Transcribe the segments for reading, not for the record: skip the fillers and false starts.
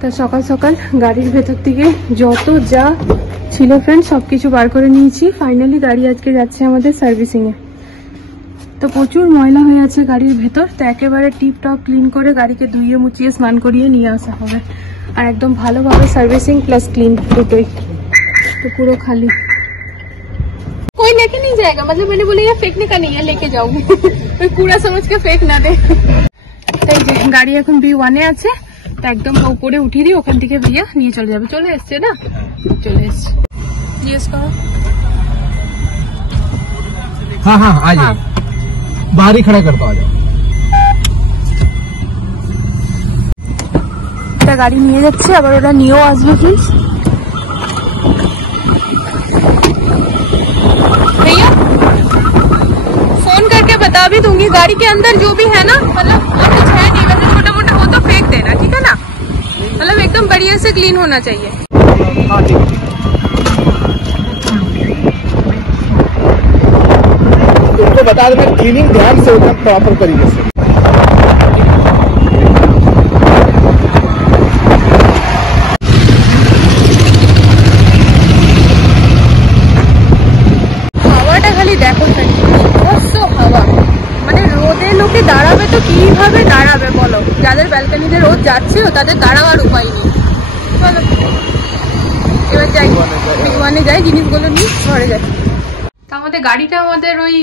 তা সকাল সকাল গাড়ির ভেতর থেকে যত যা ছিল ফ্রেন্ড সবকিছু বার করে নিয়েছি। ফাইনালি গাড়ি আজকে যাচ্ছে আমাদের সার্ভিসিং এ। তো প্রচুর ময়লা হয়ে আছে গাড়ির ভেতর, তো একেবারে টিপ টপ ক্লিন করে গাড়িকে ধুইয়ে মুছিয়ে স্নান করিয়ে নিয়ে আসা হবে। আর একদম ভালোভাবে সার্ভিসিং প্লাস ক্লিন দুটোই। तो पूरा खाली, कोई लेके नहीं जाएगा, मतलब मैंने बोला ये फेंकने का नहीं है, लेके जाऊंगी कोई कूड़ा समझ के फेंक ना दे। गाड़ी এখন B1 এ আছে, তো একদম উপরে উঠিয়ে দিই, ওখান থেকে ভাইয়া নিয়ে চলে যাবে। চলে এসছে না, চলে এসছে। জিজ্ঞেস করো। हाँ हाँ आ जाओ, बाहर ही खड़ा करता आ जाओ। এটা গাড়ি নিয়ে যাচ্ছে, আবার ওরা নিয়েও আসবে প্লিজ। भैया फोन करके बता भी दूंगी, गाड़ी के अंदर जो भी है ना, मतलब कुछ है नहीं, वैसे छोटा मोटा हो तो फेंक देना, ठीक है ना, मतलब एकदम बढ़िया से क्लीन होना चाहिए। हाँ ठीक है, तुमको बता दें क्लीनिंग ध्यान से होगा प्रॉपर तरीके से। হাওয়াটা খালি দেখো, অবশ্য হাওয়া, মানে রোদে লোকে দাঁড়াবে তো কিভাবে দাঁড়াবে বলো, যাদের ব্যালকনিতে রোদ যাচ্ছে তাদের দাঁড়াবার উপায় নেই। চলো এবার যাই, B1 যাই, জিনিসগুলো নিয়ে ঘরে যাই। তা আমাদের গাড়িটা আমাদের ওই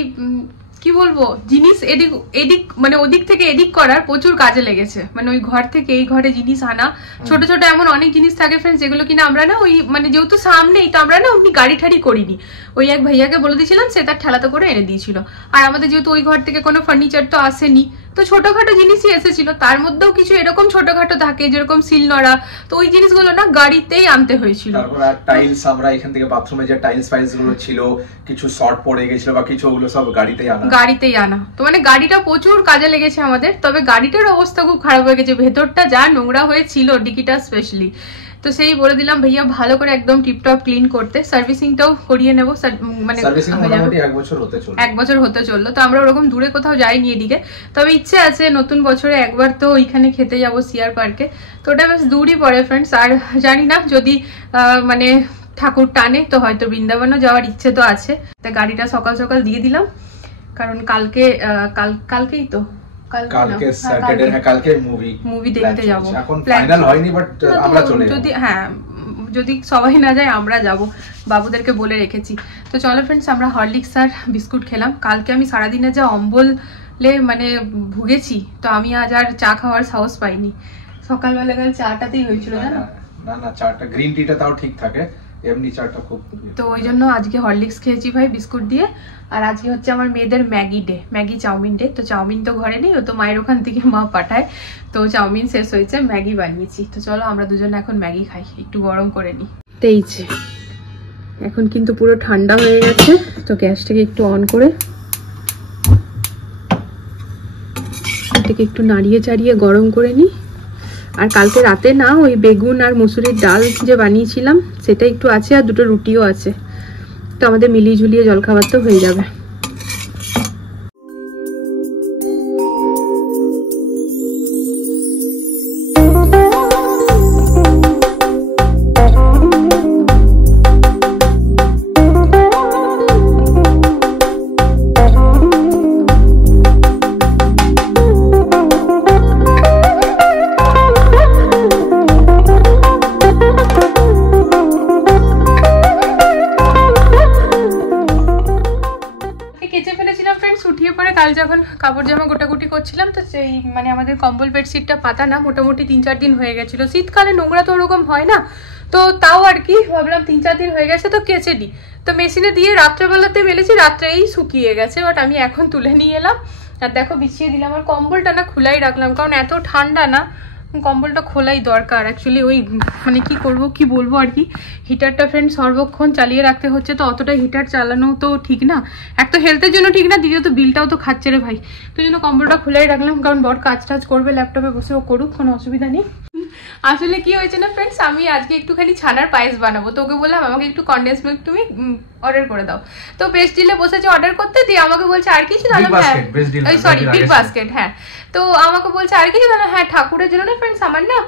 কি বলবো, জিনিস এদিক এদিক মানে ওদিক থেকে এদিক করার প্রচুর কাজে লেগেছে। মানে ওই ঘর থেকে এই ঘরে জিনিস আনা, ছোট ছোট এমন অনেক জিনিস থাকে ফ্রেন্ডস, যেগুলো কিনা আমরা না ওই মানে যেহেতু সামনেই, তো আমরা না ওই গাড়ি ঠাড়ি করিনি, ওই এক ভাইয়াকে বলে দিয়েছিলাম, সে তার ঠেলাতে করে এনে দিয়েছিল। আর আমাদের যেহেতু ওই ঘর থেকে কোনো ফার্নিচার তো আসেনি, তো ছোটখাটো জিনিসই এসেছিল, তার মধ্যেও কিছু এরকম ছোটখাটো থাকে যেরকম শিলনোড়া, তো ওই জিনিসগুলো না গাড়িতেই আনতে হয়েছিল। তারপর টাইলস, আমরা এখান থেকে বাথরুমে যে টাইলস ফাইলস গুলো ছিল, কিছু শর্ট পড়ে গেছিল বা কিছু, ওগুলো সব গাড়িতেই আনা। তো মানে গাড়িটা প্রচুর কাজে লেগেছে আমাদের। তবে গাড়িটার অবস্থা খুব খারাপ হয়ে গেছে, ভেতরটা যা নোংরা হয়েছিল, ডিকিটা স্পেশালি। তো সেই বলে দিলাম ভাইয়া ভালো করে একদম টিপটপ ক্লিন করতে, সার্ভিসিংটাও করিয়ে নেবো, মানে 1 বছর হতে চললো। তো আমরা ওরকম দূরে কোথাও যাইনি এদিকে, তবে ইচ্ছে আছে নতুন বছরে একবার তো ওইখানে খেতে যাবো সিআর পার্কে। তো ওটা বেশ দূরই পড়ে ফ্রেন্ডস, আর জানি না যদি মানে ঠাকুর টানে তো হয়তো বৃন্দাবনও যাওয়ার ইচ্ছে তো আছে। তা গাড়িটা সকাল সকাল দিয়ে দিলাম, কারণ কালকেই তো মুভি দেখতে যাবো। যদি সবাই না যায় আমরা যাব, বাবুদেরকে বলে রেখেছি। তো চলো ফ্রেন্ডস, আমরা হরলিক্স আর বিস্কুট খেলাম। কালকে আমি সারাদিনে যা অম্বলে মানে ভুগেছি, তো আমি আজ আর চা খাওয়ার সাহস পাইনি। সকালবেলা কাল চাটাতেই হয়েছিল, জানো না চাটা গ্রিন টিটা তাও ঠিক থাকে, এমনি চাটা খুব। তো ওই জন্য আজকে হরলিক্স খেয়েছি ভাই বিস্কুট দিয়ে। আর আজকে হচ্ছে আমার মেয়েদের Maggi day, Maggi chow mein day. তো চাউমিন তো ঘরে নেই, ও তো মায়ের ওখান থেকে মা পাঠায়, তো চাউমিন শেষ হয়েছে, ম্যাগি বানিয়েছি। তো চলো আমরা দুজন এখন ম্যাগি খাই, একটু গরম করে নিই। তেইছে এখন কিন্তু পুরো ঠান্ডা হয়ে গেছে, তো গ্যাসটাকে একটু অন করে এটাকে একটু নাড়িয়ে চাড়িয়ে গরম করে নিই। আর কালকে রাতে না ওই বেগুন আর মুসুরির ডাল যে বানিয়েছিলাম সেটা একটু আছে, আর দুটো রুটিও আছে, তো আমাদের মিলিয়ে ঝুলিয়ে জলখাবার তো হয়ে যাবে। কাল যখন কাপড় জামা গোটাগুটি করছিলাম, তো সেই মানে আমাদের কম্বল বেডশিটটা পাতা না মোটামুটি 3-4 দিন হয়ে গেছিলো। শীতকালে নোংরা তো ওরকম হয় না, তো তাও আর কি ভাবলাম 3-4 দিন হয়ে গেছে তো কেচে দিই। তো মেশিনে দিয়ে রাত্রেবেলাতে মেলেছি, রাত্রেই শুকিয়ে গেছে, বাট আমি এখন তুলে নিয়ে এলাম আর দেখো বিছিয়ে দিলাম। আর কম্বলটা না খোলাই রাখলাম, কারণ এত ঠান্ডা না, কম্বলটা খোলাই দরকার অ্যাকচুয়ালি। ওই মানে কি করব কি বলবো আর কি, হিটারটা ফ্রেন্ড সর্বক্ষণ চালিয়ে রাখতে হচ্ছে, তো অতটা হিটার চালানো তো ঠিক না, এক তো হেলথের জন্য ঠিক না, দ্বিতীয়ত বিলটাও তো খাচ্ছে রে ভাই। তো জন্য কম্বলটা খোলাই রাখলাম, কারণ বড় কাজ টাজ করবে ল্যাপটপে বসে, ও করুক, কোনো অসুবিধা নেই। আসলে কি হয়েছে না ফ্রেন্ডস, আমি আজকে একটুখানি ছানার পায়েস বানাবো, তো ওকে বললাম আমাকে একটু কনডেন্স মিল্ক তুমি অর্ডার করে দাও। তো বেস্ট ডিলে বসেছে অর্ডার করতে, দিয়ে আমাকে বলছে আর কিছু দাও, হ্যাঁ সরি বিগ বাস্কেট, হ্যাঁ। তো আমাকে বলছে আর কিছু দাও, হ্যাঁ ঠাকুরের জন্য না ফ্রেন্ডস আমার না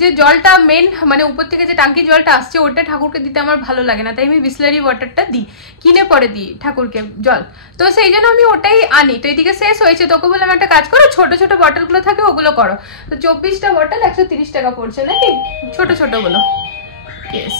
যে জলটা মেন মানে উপর থেকে যে টাঙ্কির জলটা আসছে ওটা ঠাকুরকে দিতে আমার ভালো লাগে না, তাই আমি বিসলারি ওয়াটারটা দিই, কিনে পরে দিই ঠাকুরকে জল। তো সেই জন্য আমি ওটাই আনি। তো এদিকে শেষ হয়েছে, তোকে বললাম একটা কাজ করো, ছোট ছোট বটলগুলো থাকে ওগুলো করো। তো 24টা বটল 130 টাকা পড়ছে নাকি, ছোট ছোটগুলো। ইয়েস।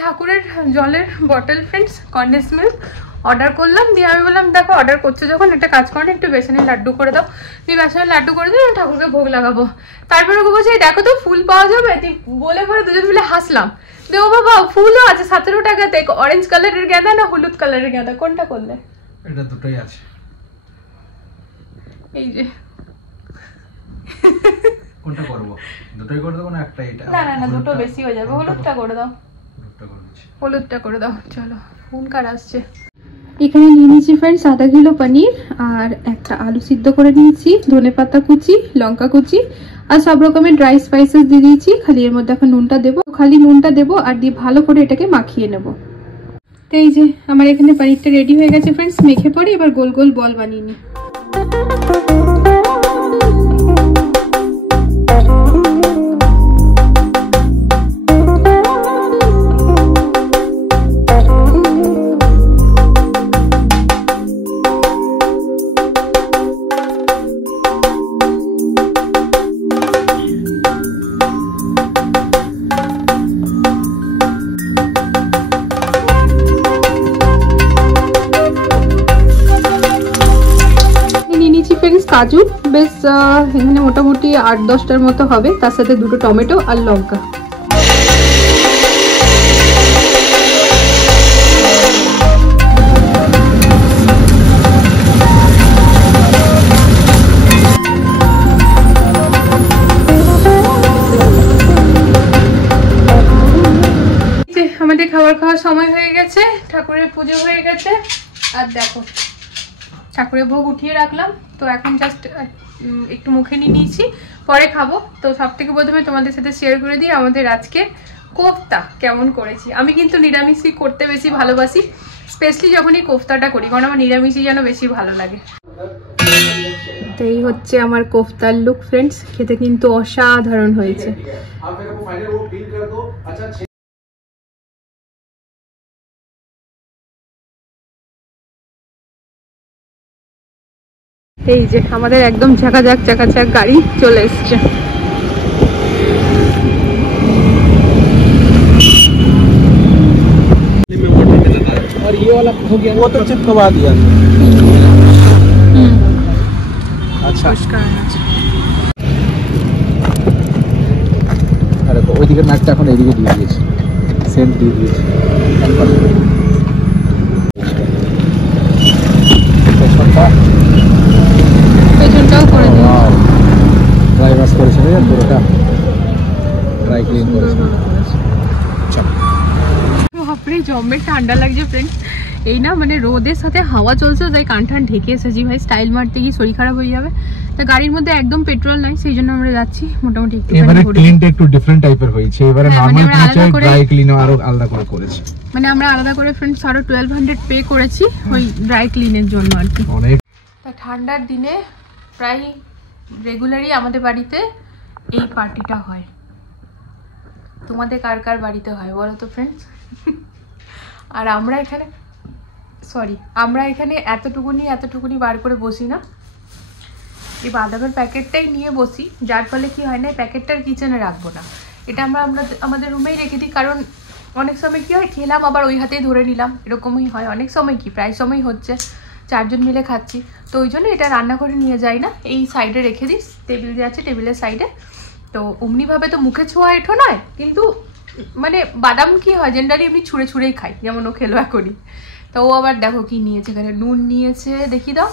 ঠাকুরের জলের bottle friends condense milk order করলাম, দিয়ে আমি বললাম দেখো অর্ডার করছো যখন একটা কাজ করো একটু বেসনের লাড্ডু করে দাও। তুই বেসনের লাড্ডু করে দিও, আমি ঠাকুরকে ভোগ লাগাবো। তারপরে ওকে বলছি দেখো তো ফুল পাওয়া যাবে, তুই বলে পরে দুজন মিলে হাসলাম। ও বাবা ফুলও আছে 17 টাকাতে, অরেঞ্জ কালারের গাঁদা না হলুদ কালারের গাঁদা, কোনটা করলে? এটা দুটোই আছে, এই যে কোনটা করব? দুটোই করে দেবো না একটা? এটা না না না, দুটো বেশি হয়ে যাবে, হলুদটা করে দাও, হলুদটা করে দাও। চলো ফোন কার আসছে। এখানে নিয়ে নিয়েছি ফ্রেন্ডস আধা কিলো পনির, আর একটা আলু সিদ্ধ করে নিয়েছি, ধনেপাতা কুচি, লঙ্কা কুচি, আর সব রকমের ড্রাই স্পাইসেস দিয়ে দিয়েছি। খালি এর মধ্যে এখন নুনটা দেবো, খালি নুনটা দেবো আর দিয়ে ভালো করে এটাকে মাখিয়ে নেব। তো এই যে আমার এখানে পনিরটা রেডি হয়ে গেছে ফ্রেন্ডস, মেখে পরে এবার গোল গোল বল বানিয়ে নিই। কাজু বেশ এখানে মোটামুটি 8-10টার মতো হবে, তার সাথে 2টো টমেটো আর লঙ্কা। আমাদের খাবার খাওয়ার সময় হয়ে গেছে, ঠাকুরের পুজো হয়ে গেছে, আর দেখো ঠাকুরের ভোগ উঠিয়ে রাখলাম। তো এখন জাস্ট একটু মুখে নিয়ে নিয়েছি, পরে খাবো। তো সব থেকে প্রথমে তোমাদের সাথে শেয়ার করে দিই আমাদের আজকে কোফতা কেমন করেছি। আমি কিন্তু নিরামিষই করতে বেশি ভালোবাসি, স্পেশালি যখন এই কোফতাটা করি, কারণ আমার নিরামিষই যেন বেশি ভালো লাগে। তো এই হচ্ছে আমার কোফতার লুক ফ্রেন্ডস, খেতে কিন্তু অসাধারণ হয়েছে। এই যে আমাদের একদম ঝাঁকাঝাক চাকাচাক গাড়ি চলে এসছে। और ये वाला हो गया, वो तो चिपकवा दिया। अच्छा আরে তো ওইদিকে ম্যাটটা এখন এইদিকে দিয়ে দিয়েছি, সেন্ট দিয়ে দিয়েছি। পেছনটাও করে দিই, ড্রাই ওয়াশ করেছে না পুরোটা, ড্রাই ক্লিন করেছে। বাপরে জম্মের ঠান্ডা লাগছে ফ্রেন্ডস, এই না মানে রোদের সাথে হাওয়া চলছে, তাই কান ঠান ঢেকে এসেছি ভাই, স্টাইল মারতে গিয়ে শরীর খারাপ হয়ে যাবে। তো গাড়ির মধ্যে একদম পেট্রোল নাই, সেই জন্য আমরা যাচ্ছি মোটামুটি একটু। এবারে ক্লিনটা একটু ডিফারেন্ট টাইপের হয়েছে, এবারে নরমাল ক্লিন ড্রাই ক্লিনও আরো আলাদা করে করেছে, মানে আমরা আলাদা করে ফ্রেন্ডস আরো 1200 পে করেছি ওই ড্রাই ক্লিনের জন্য আর কি। অনেক তা ঠান্ডার দিনে প্রায় রেগুলারই আমাদের বাড়িতে এই পার্টিটা হয়। তোমাদের কার কার বাড়িতে হয় বলো তো ফ্রেন্ডস? আর আমরা এখানে এতটুকুনি বার করে বসি না, এই বাদামের প্যাকেটটাই নিয়ে বসি, যার ফলে কি হয় না প্যাকেটটার কিচেনে রাখবো না, এটা আমরা আমাদের রুমেই রেখে দিই। কারণ অনেক সময় কি হয় খেলাম আবার ওই হাতেই ধরে নিলাম, এরকমই হয় অনেক সময়, কি প্রায় সময় হচ্ছে, 4 জন মিলে খাচ্ছি, তো ওই জন্য এটা রান্নাঘরে নিয়ে যাই না, এই সাইডে রেখে দিস, টেবিল যে আছে টেবিলের সাইডে। তো অমনিভাবে তো মুখে ছোঁয়া এঠো নয়, কিন্তু মানে বাদাম কি হয় জেনারেলি এমনি ছুঁড়ে ছুঁড়েই খাই, যেমন ও খেলো এখনই। তো ও আবার দেখো কি নিয়েছে, এখানে নুন নিয়েছে, দেখি দাও,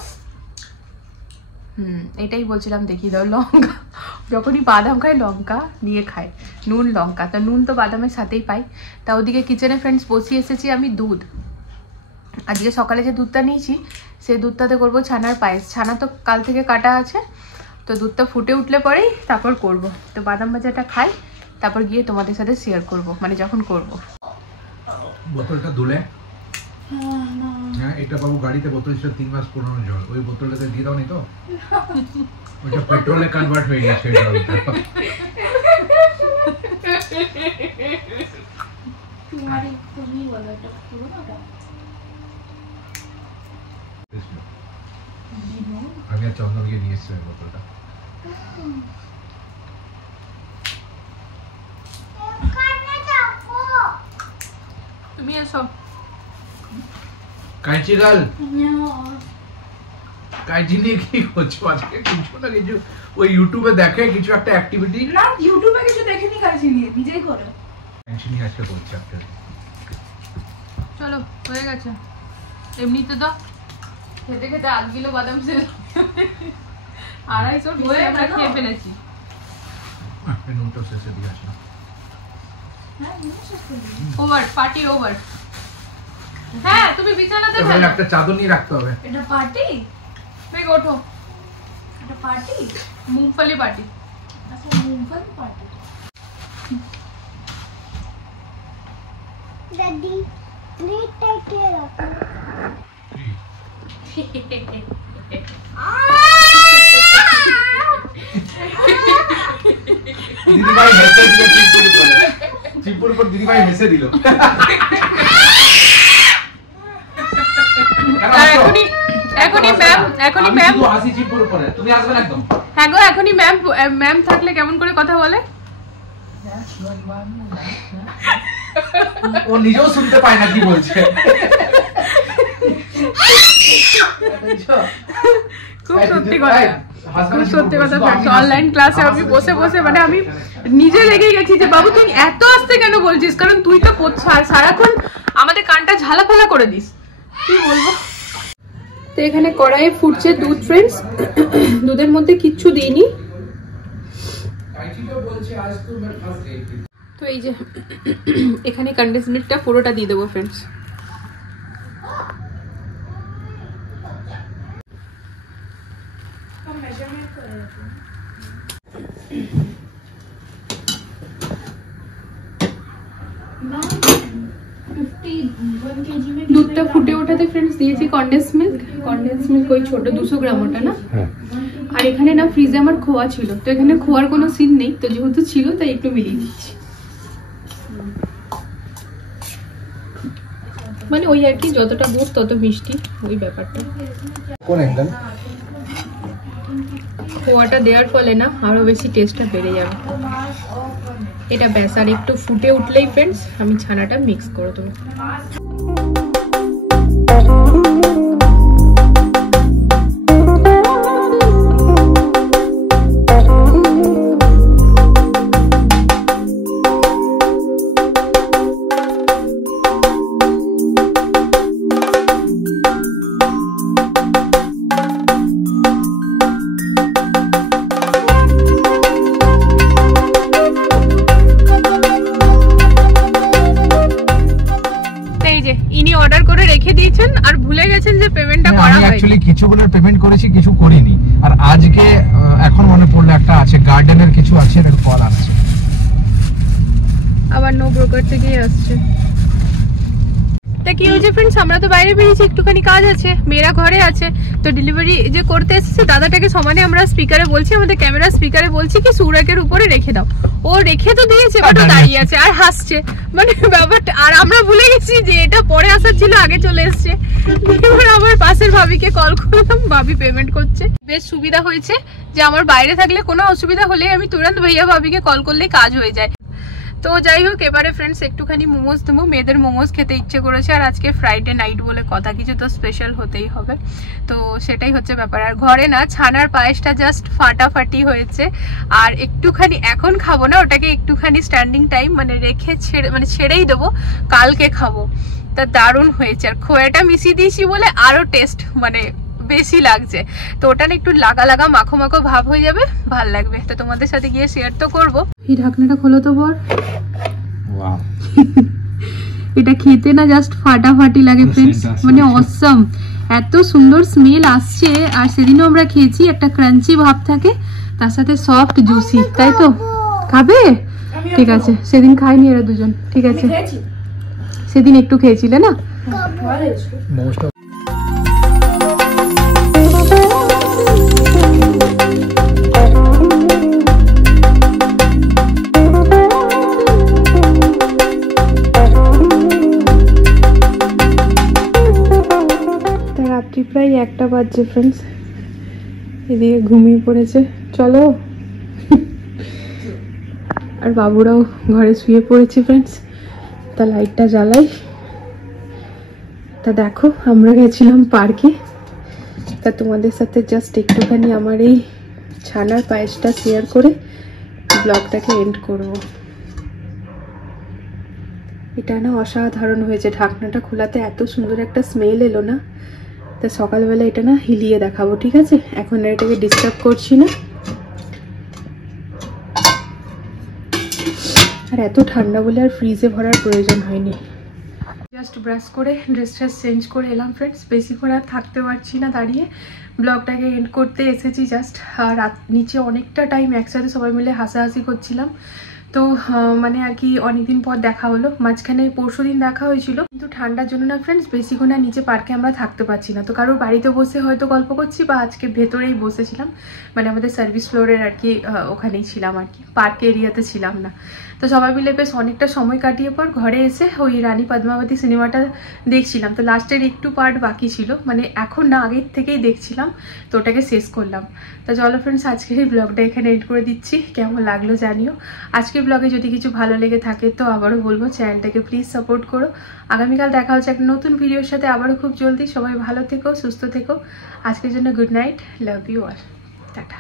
এটাই বলছিলাম দেখি দাও, লঙ্কা, যখনই বাদাম খায় লঙ্কা দিয়ে খায়, নুন লঙ্কা, তো নুন তো বাদামের সাথেই পাই। তা ওদিকে কিচেনে ফ্রেন্ডস বসিয়ে এসেছি আমি দুধ, আজকে সকালে যে দুধটা নিয়েছি সেই দুধটাতে করবো ছানার পায়েস। ছানা তো কাল থেকে কাটা আছে, তো দুধটা ফুটে উঠলে পরেই তারপর করব। তো বাদাম ভাজাটা খাই, তারপর গিয়ে তোমাদের সাথে শেয়ার করব, মানে যখন করব। বোতলটা ধুলে, হ্যাঁ এটা বাবু গাড়িতে বোতল ছিল 3 মাস পুরনো জল, ওই বোতলটাতে দিয়ে দাও নি তো, ওটা পেট্রোলে কনভার্ট হয়ে গেছে জলটা। তুমি বলো এটা কি বলো? আমি আর চন্দনকে নিয়ে এসেছি বোতলটা। তুমি এসো। কাঁচি গাল কাঁচি নিয়ে কি করছো আজকে? কিছু না কিছু ওই ইউটিউবে দেখে কিছু একটা অ্যাক্টিভিটি। না ইউটিউবে কিছু দেখেনি, কাঁচি নিয়ে নিজেই করো। কাঁচি নিয়ে আজকে করছি একটা। চলো হয়ে গেছে। এমনিতে তো খেতে খেতে 8 কিলো বাদাম ছিল, 250 হয়ে আমরা খেয়ে ফেলেছি। নুনটা শেষে দিয়ে আসলাম। Over, party over. হ্যাঁ তুমি বিছানাতে এবারে একটা চাদর নিয়ে রাখতে হবে। এটা পার্টি? বেগ ওঠো। এটা পার্টি? মুংফলি পার্টি। আচ্ছা মুংফলি পার্টি। দাদি প্লিজ টেক কেয়ার অফ দিদিভাই হেসে দিল চিম্পুর উপরে, চিম্পুর উপর দিদিভাই হেসে দিল। এখনই ম্যাম হাসি চিম্পুর উপরে, তুমি আসবে না একদম। হ্যাঁ গো, এখনই ম্যাম থাকলে কেমন করে কথা বলে? ও নিজেও শুনতে পায় না কি বলছে। খুব সত্যি কথা, খুব সত্যি কথা। অনলাইন ক্লাসে আমি বসে বসে মানে আমি নিজে লেগে গেছি যে বাবু তুই এত আস্তে কেন বলছিস, কারণ তুই তো সারাক্ষণ আমাদের কানটা ঝালাফালা করে দিস। কি বলবো। তো এখানে কড়াইয়ে ফুটছে দুধ ফ্রেন্ডস, দুধের মধ্যে কিচ্ছু দিইনি। তো এই যে এখানে কনডেন্স মিল্কটা পুরোটা দিয়ে দেবো ফ্রেন্ডস। দুধটা ফুটে ওঠাতে ফ্রেন্ডস দিয়েছি কনডেন্স মিল্ক ওই ছোট 200 গ্রাম ওটা না। আর এখানে না ফ্রিজে আমার খোয়া ছিল, তো এখানে খোয়ার কোনো সিন নেই, তো যেহেতু ছিল তাই একটু মিলিয়ে দিচ্ছি। মানে ওই আর কি, যতটা দুধ তত মিষ্টি, ওই ব্যাপারটা। কোন অ্যাঙ্গেল? খোয়াটা দেওয়ার ফলে না আরো বেশি টেস্টটা বেড়ে যাবে। এটা ব্যাস, আর একটু ফুটে উঠলেই ফ্রেন্ডস আমি ছানাটা মিক্স করে দেবো। কিছুগুলোর পেমেন্ট করেছি, কিছু করিনি। আর আজকে এখন মনে পড়লো একটা আছে, গার্ডেনের কিছু আছে, এর কল আসছে আবার নো ব্রোকার থেকেই আসছে। তা কি হয়েছে ফ্রেন্ডস, আমরা তো বাইরে বেরিয়েছি, একটুখানি কাজ আছে, মেয়েরা ঘরে আছে। তো ডেলিভারি যে করতে এসেছে দাদাটাকে সমানে আমরা স্পিকারে বলছি, আমাদের ক্যামেরা স্পিকারে বলছি কি সুরাকের উপরে রেখে দাও। ও রেখে তো দিয়েছে, বাট ও দাঁড়িয়ে আছে আর হাসছে, মানে ব্যাপারটা। আর আমরা ভুলে গেছি যে এটা পরে আসার ছিল, আগে চলে এসছে। এবার আমার পাশের ভাবিকে কল করলাম, ভাবি পেমেন্ট করছে। বেশ সুবিধা হয়েছে যে আমার বাইরে থাকলে কোনো অসুবিধা হলে আমি তুরন্ত ভাইয়া ভাবিকে কল করলেই কাজ হয়ে যায়। তো যাই হোক, এবারে ফ্রেন্ডস একটুখানি মোমোজ দেবো, মেয়েদের মোমোজ খেতে ইচ্ছে করেছে। আর আজকে ফ্রাইডে নাইট বলে কথা, কিছু তো স্পেশাল হতেই হবে, তো সেটাই হচ্ছে ব্যাপার। আর ঘরে না ছানার পায়েসটা জাস্ট ফাটাফাটি হয়েছে। আর একটুখানি এখন খাবো না, ওটাকে একটুখানি স্ট্যান্ডিং টাইম মানে রেখে ছেড়েই দেবো, কালকে খাবো। তা দারুণ হয়েছে। আর খোয়াটা মিশিয়ে দিয়েছি বলে আরো টেস্ট মানে বেশি লাগছে। তো ওটা না একটু লাগা লাগা মাখো মাখো ভাব হয়ে যাবে, ভাল লাগবে। তো তোমাদের সাথে গিয়ে শেয়ার তো করবো। এই ঢাকনাটা খোলো তো বর। এটা খেতে না জাস্ট ফাটাফাটি লাগে ফ্রেন্ডস, মানে অসাম। এত সুন্দর স্মেল আসছে। আর সেদিনও আমরা খেয়েছি, একটা ক্রাঞ্চি ভাব থাকে, তার সাথে সফট জুসি, তাই তো? খাবে? ঠিক আছে, সেদিন খাইনি এরা দুজন, ঠিক আছে? সেদিন একটু খেয়েছিলে না? রাত্রি প্রায় 1টা বাজছে ফ্রেন্ডস, এদিকে ঘুমিয়ে পড়েছে। চলো, আর বাবুরাও ঘরে শুয়ে পড়েছে ফ্রেন্ডস। তা লাইটটা জ্বালাই। তা দেখো, আমরা গেছিলাম পার্কে। তা তোমাদের সাথে জাস্ট একটুখানি আমার এই ছানার পায়েসটা শেয়ার করে ব্লগটাকে এন্ড করব। এটা না অসাধারণ হয়েছে, ঢাকনাটা খোলাতে এত সুন্দর একটা স্মেল এলো না। তা সকালবেলা এটা না হিলিয়ে দেখাবো, ঠিক আছে? এখন এটাকে ডিস্টার্ব করছি না। আর এত ঠান্ডা বলে আর ফ্রিজে ভরার প্রয়োজন হয়নি। জাস্ট ব্রাশ করে ড্রেস চেঞ্জ করে এলাম ফ্রেন্ডস। বেশিক্ষণ আর থাকতে পারছি না দাঁড়িয়ে, ব্লগটাকে এন্ড করতে এসেছি জাস্ট। আর নিচে অনেকটা টাইম একসাথে সবাই মিলে হাসাহাসি করছিলাম। তো মানে আর কি অনেকদিন পর দেখা হলো। মাঝখানে পরশুদিন দেখা হয়েছিল, কিন্তু ঠান্ডার জন্য না ফ্রেন্ডস বেশিক্ষণ আর নিচে পার্কে আমরা থাকতে পারছি না। তো কারোর বাড়িতে বসে হয়তো গল্প করছি, বা আজকে ভেতরেই বসেছিলাম, মানে আমাদের সার্ভিস ফ্লোরের আর কি ওখানেই ছিলাম আর কি, পার্ক এরিয়াতে ছিলাম না। তো সবাই মিলে বেশ অনেকটা সময় কাটিয়ে পর ঘরে এসে ওই রানী পদ্মাবতী সিনেমাটা দেখছিলাম। তো লাস্টের একটু পার্ট বাকি ছিল, মানে এখন না আগের থেকেই দেখছিলাম, তো ওটাকে শেষ করলাম। তো চলো ফ্রেন্ডস, আজকের এই ব্লগটা এখানে এড করে দিচ্ছি। কেমন লাগলো জানিও। আজকের ব্লগে যদি কিছু ভালো লেগে থাকে তো আবারও বলবো চ্যানেলটাকে প্লিজ সাপোর্ট করো। আগামীকাল দেখা হচ্ছে একটা নতুন ভিডিওর সাথে আবারও খুব জলদি। সবাই ভালো থেকো, সুস্থ থেকো। আজকের জন্য good night, love you all, tata.